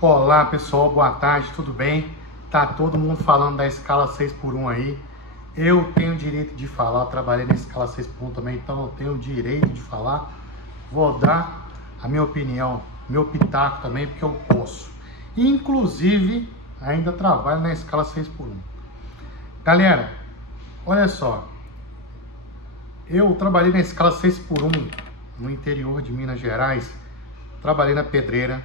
Olá pessoal, boa tarde, tudo bem? Tá todo mundo falando da escala 6x1 aí. Eu tenho direito de falar, eu trabalhei na escala 6x1 também, então eu tenho direito de falar. Vou dar a minha opinião, meu pitaco também, porque eu posso. Inclusive, ainda trabalho na escala 6x1. Galera, olha só. Eu trabalhei na escala 6x1 no interior de Minas Gerais. Trabalhei na pedreira.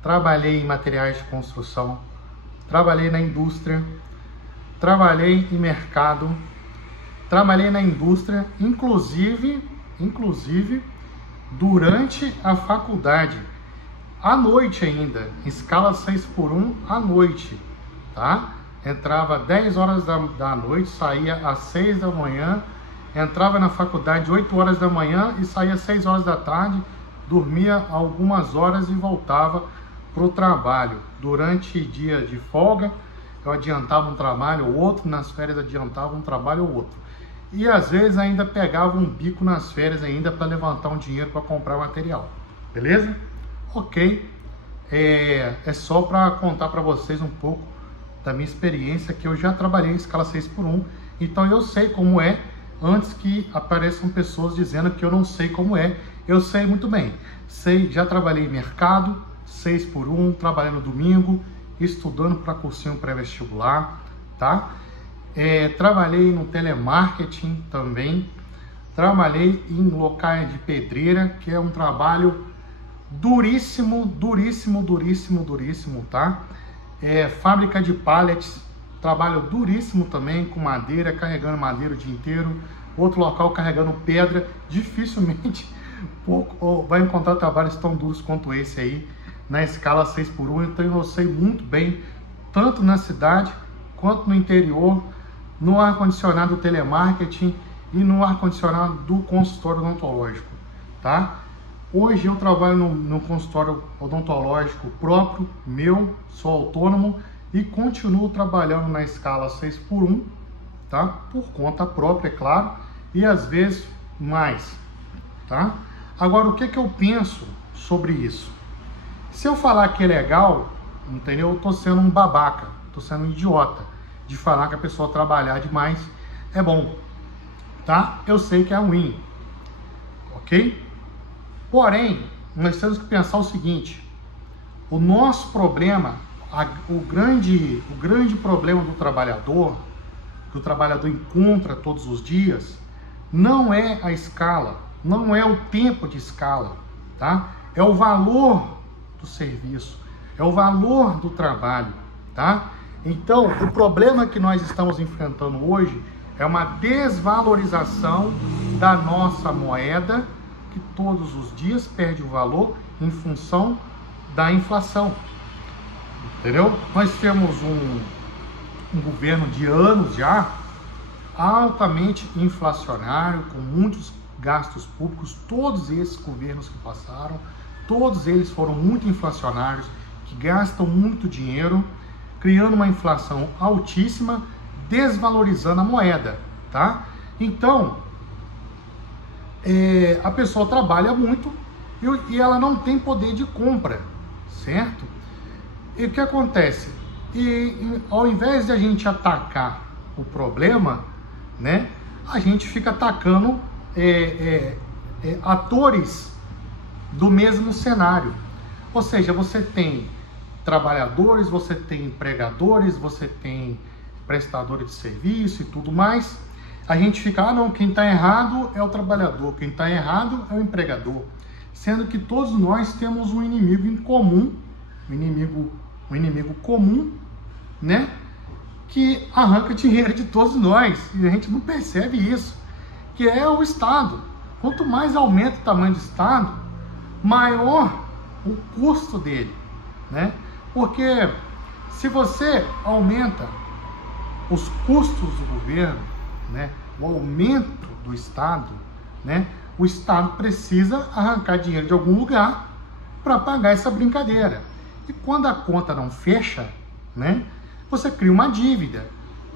Trabalhei em materiais de construção, trabalhei na indústria, trabalhei em mercado, trabalhei na indústria, inclusive durante a faculdade, à noite ainda, escala 6x1 à noite, tá? Entrava 10 horas da noite, saía às 6 da manhã, entrava na faculdade 8 horas da manhã e saía às 6 horas da tarde, dormia algumas horas e voltava para o trabalho. Durante dia de folga eu adiantava um trabalho ou outro, nas férias adiantava um trabalho ou outro, e às vezes ainda pegava um bico nas férias ainda para levantar um dinheiro para comprar material, beleza? Ok, é só para contar para vocês um pouco da minha experiência, que eu já trabalhei em escala 6x1, então eu sei como é, antes que apareçam pessoas dizendo que eu não sei como é. Eu sei muito bem, já trabalhei em mercado 6x1, trabalhei no domingo, estudando para cursinho pré-vestibular, tá? Trabalhei no telemarketing também, trabalhei em locais de pedreira, que é um trabalho duríssimo, tá? Fábrica de pallets, trabalho duríssimo também, com madeira, carregando madeira o dia inteiro. Outro local carregando pedra, dificilmente vai encontrar trabalhos tão duros quanto esse aí, na escala 6x1, então eu sei muito bem, tanto na cidade quanto no interior, no ar-condicionado do telemarketing e no ar-condicionado do consultório odontológico, tá? Hoje eu trabalho no consultório odontológico próprio, meu, sou autônomo e continuo trabalhando na escala 6x1, tá? Por conta própria, é claro, e às vezes mais, tá? Agora, o que eu penso sobre isso? Se eu falar que é legal, entendeu? Eu tô sendo um babaca, tô sendo um idiota de falar que a pessoa trabalhar demais é bom, tá? Eu sei que é ruim, ok? Porém, nós temos que pensar o seguinte: o nosso problema, o grande problema do trabalhador, que o trabalhador encontra todos os dias, não é a escala, não é o tempo de escala, tá? É o valor do serviço, é o valor do trabalho, tá? Então, o problema que nós estamos enfrentando hoje é uma desvalorização da nossa moeda, que todos os dias perde o valor em função da inflação, entendeu? Nós temos um governo de anos já altamente inflacionário, com muitos gastos públicos. Todos esses governos que passaram, todos eles foram muito inflacionários, que gastam muito dinheiro, criando uma inflação altíssima, desvalorizando a moeda, tá? Então, a pessoa trabalha muito e ela não tem poder de compra, certo? E o que acontece? Ao invés de a gente atacar o problema, né, a gente fica atacando atores do mesmo cenário. Ou seja, você tem trabalhadores, você tem empregadores, você tem prestadores de serviço e tudo mais. A gente fica, não, quem está errado é o trabalhador, quem está errado é o empregador. Sendo que todos nós temos um inimigo em comum, um inimigo comum, né? Que arranca dinheiro de todos nós, e a gente não percebe isso, que é o Estado. Quanto mais aumenta o tamanho do Estado, maior o custo dele, né? Porque se você aumenta os custos do governo, né, o aumento do Estado, né, o Estado precisa arrancar dinheiro de algum lugar para pagar essa brincadeira. E quando a conta não fecha, né, você cria uma dívida,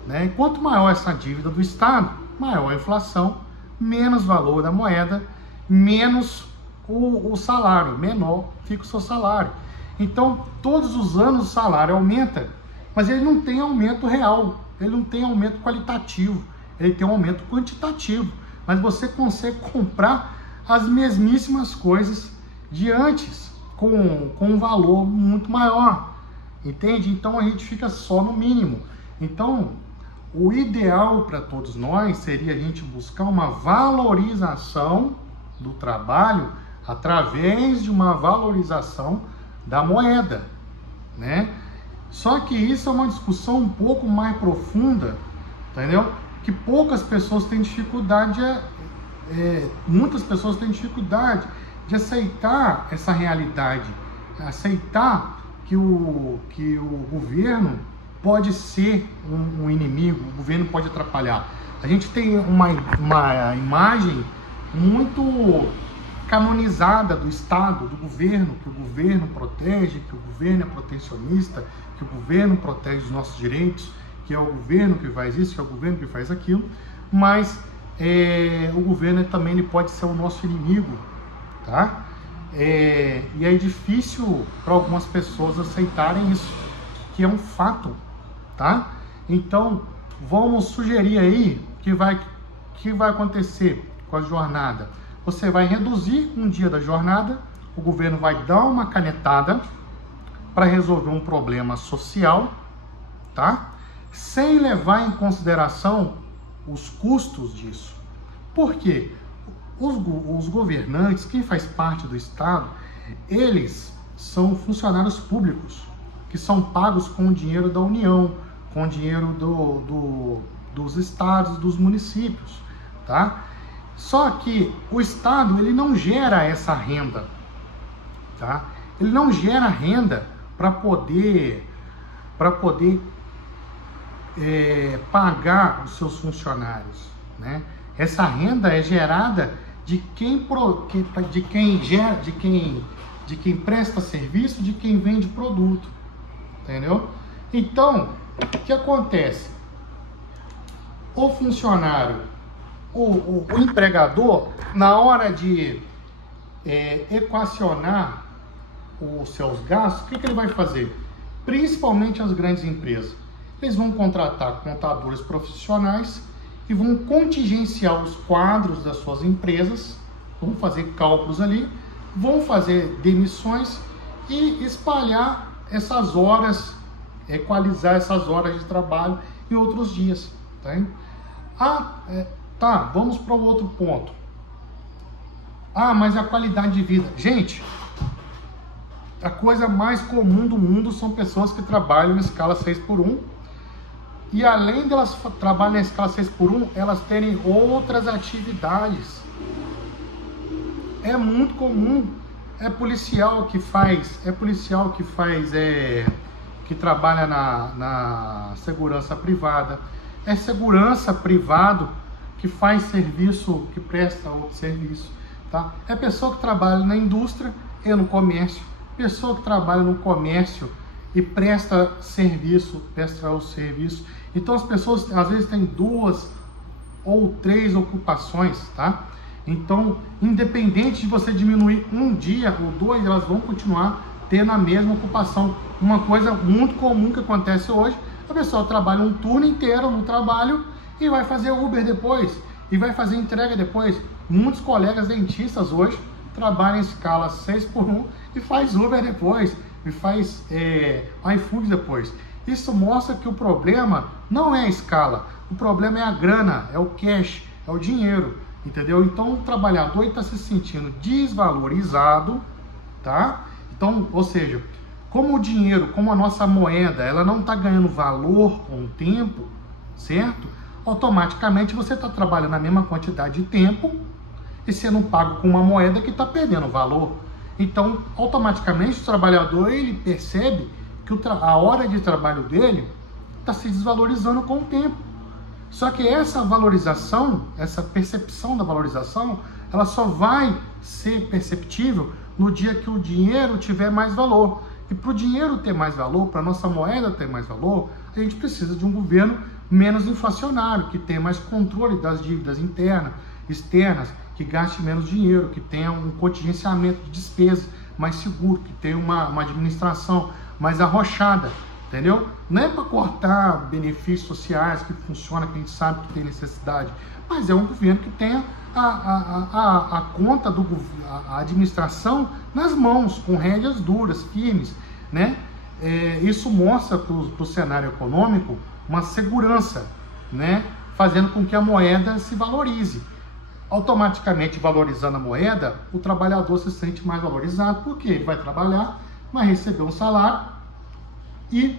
né? E quanto maior essa dívida do Estado, maior a inflação, menos valor da moeda, menos o salário, menor fica o seu salário. Então, todos os anos o salário aumenta, mas ele não tem aumento real, ele não tem aumento qualitativo, ele tem um aumento quantitativo, mas você consegue comprar as mesmíssimas coisas de antes, com um valor muito maior, entende? Então a gente fica só no mínimo. Então, o ideal para todos nós seria a gente buscar uma valorização do trabalho através de uma valorização da moeda, né? Só que isso é uma discussão um pouco mais profunda, entendeu? Que poucas pessoas têm dificuldade, muitas pessoas têm dificuldade de aceitar essa realidade, aceitar que o governo pode ser um inimigo, o governo pode atrapalhar. A gente tem uma imagem muito canonizada do Estado, do governo, que o governo protege, que o governo é protecionista, que o governo protege os nossos direitos, que é o governo que faz isso, que é o governo que faz aquilo, mas o governo também ele pode ser o nosso inimigo, tá? E é difícil para algumas pessoas aceitarem isso, que é um fato, tá? Então, vamos sugerir aí que vai acontecer com a jornada. Você vai reduzir um dia da jornada, o governo vai dar uma canetada para resolver um problema social, tá? Sem levar em consideração os custos disso. Por quê? Os governantes, quem faz parte do Estado, eles são funcionários públicos, que são pagos com o dinheiro da União, com o dinheiro dos estados, dos municípios, tá? Só que o Estado, ele não gera essa renda, tá? Ele não gera renda para poder pagar os seus funcionários, né? Essa renda é gerada de quem presta serviço, de quem vende produto, entendeu? Então, o que acontece? O funcionário, o empregador, na hora de equacionar os seus gastos, o que ele vai fazer? Principalmente as grandes empresas. Eles vão contratar contadores profissionais e vão contingenciar os quadros das suas empresas, vão fazer cálculos ali, vão fazer demissões e espalhar essas horas, equalizar essas horas de trabalho em outros dias, tá? Vamos para o outro ponto. Mas a qualidade de vida. Gente, a coisa mais comum do mundo são pessoas que trabalham em escala 6x1, e além de elas trabalharem na escala 6x1, elas terem outras atividades. É muito comum. É policial que trabalha na segurança privada. É segurança privado que faz serviço, que presta outro serviço, tá? É pessoa que trabalha na indústria e no comércio. Pessoa que trabalha no comércio e presta o serviço. Então as pessoas às vezes têm 2 ou 3 ocupações, tá? Então, independente de você diminuir um dia ou 2, elas vão continuar tendo a mesma ocupação. Uma coisa muito comum que acontece hoje, a pessoa trabalha um turno inteiro no trabalho e vai fazer Uber depois, e vai fazer entrega depois. Muitos colegas dentistas hoje trabalham em escala 6x1 e faz Uber depois, e faz iFood depois. Isso mostra que o problema não é a escala, o problema é a grana, é o cash, é o dinheiro, entendeu? Então o trabalhador está se sentindo desvalorizado, tá? Então, ou seja, como o dinheiro, como a nossa moeda, ela não está ganhando valor com o tempo, certo? Automaticamente você está trabalhando a mesma quantidade de tempo e sendo pago com uma moeda que está perdendo valor. Então, automaticamente o trabalhador ele percebe que a hora de trabalho dele está se desvalorizando com o tempo. Só que essa valorização, essa percepção da valorização, ela só vai ser perceptível no dia que o dinheiro tiver mais valor. E para o dinheiro ter mais valor, para a nossa moeda ter mais valor, a gente precisa de um governo menos inflacionário, que tenha mais controle das dívidas internas, externas, que gaste menos dinheiro, que tenha um contingenciamento de despesas, mais seguro, que tenha uma administração mais arrochada, entendeu? Não é para cortar benefícios sociais que funciona, que a gente sabe que tem necessidade, mas é um governo que tenha a conta a administração nas mãos, com rédeas duras, firmes, né? Isso mostra para o cenário econômico uma segurança, né? Fazendo com que a moeda se valorize. Automaticamente valorizando a moeda, o trabalhador se sente mais valorizado, porque ele vai trabalhar, vai receber um salário e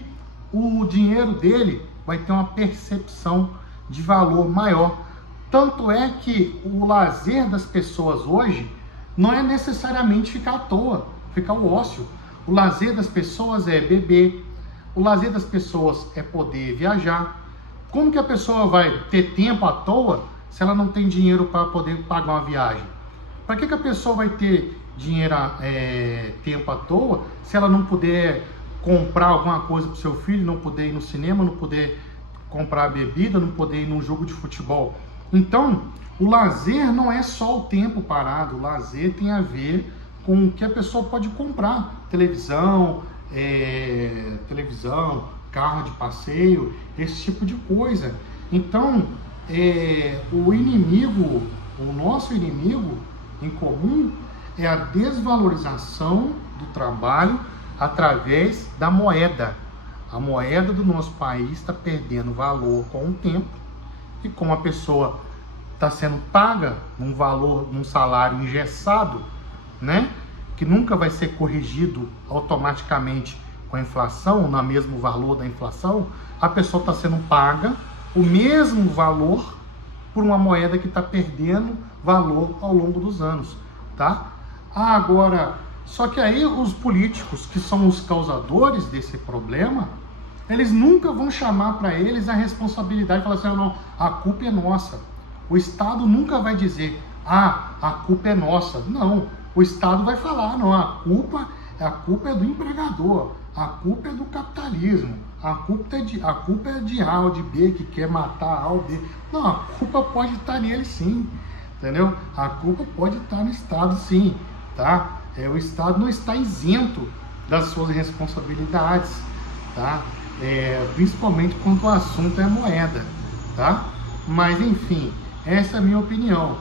o dinheiro dele vai ter uma percepção de valor maior. Tanto é que o lazer das pessoas hoje não é necessariamente ficar à toa, ficar o ócio. O lazer das pessoas é beber, o lazer das pessoas é poder viajar. Como que a pessoa vai ter tempo à toa se ela não tem dinheiro para poder pagar uma viagem? Para que a pessoa vai ter dinheiro, tempo à toa, se ela não puder comprar alguma coisa para o seu filho, não poder ir no cinema, não poder comprar bebida, não poder ir num jogo de futebol? Então, o lazer não é só o tempo parado, o lazer tem a ver com o que a pessoa pode comprar. Televisão, carro de passeio, esse tipo de coisa. Então, o nosso inimigo em comum é a desvalorização do trabalho através da moeda. A moeda do nosso país está perdendo valor com o tempo, e como a pessoa está sendo paga num salário engessado, né, que nunca vai ser corrigido automaticamente com a inflação, no mesmo valor da inflação, a pessoa está sendo paga o mesmo valor por uma moeda que está perdendo valor ao longo dos anos, tá? Agora, só que aí os políticos, que são os causadores desse problema, eles nunca vão chamar para eles a responsabilidade e falar assim: não, a culpa é nossa. O Estado nunca vai dizer: a culpa é nossa. Não, o Estado vai falar: não, a culpa é do empregador, a culpa é do capitalismo, a culpa é de A ou de B que quer matar A ou B. Não, a culpa pode estar nele sim, entendeu? A culpa pode estar no Estado sim, tá? O Estado não está isento das suas responsabilidades, tá? Principalmente quando o assunto é moeda, tá? Mas enfim, essa é a minha opinião.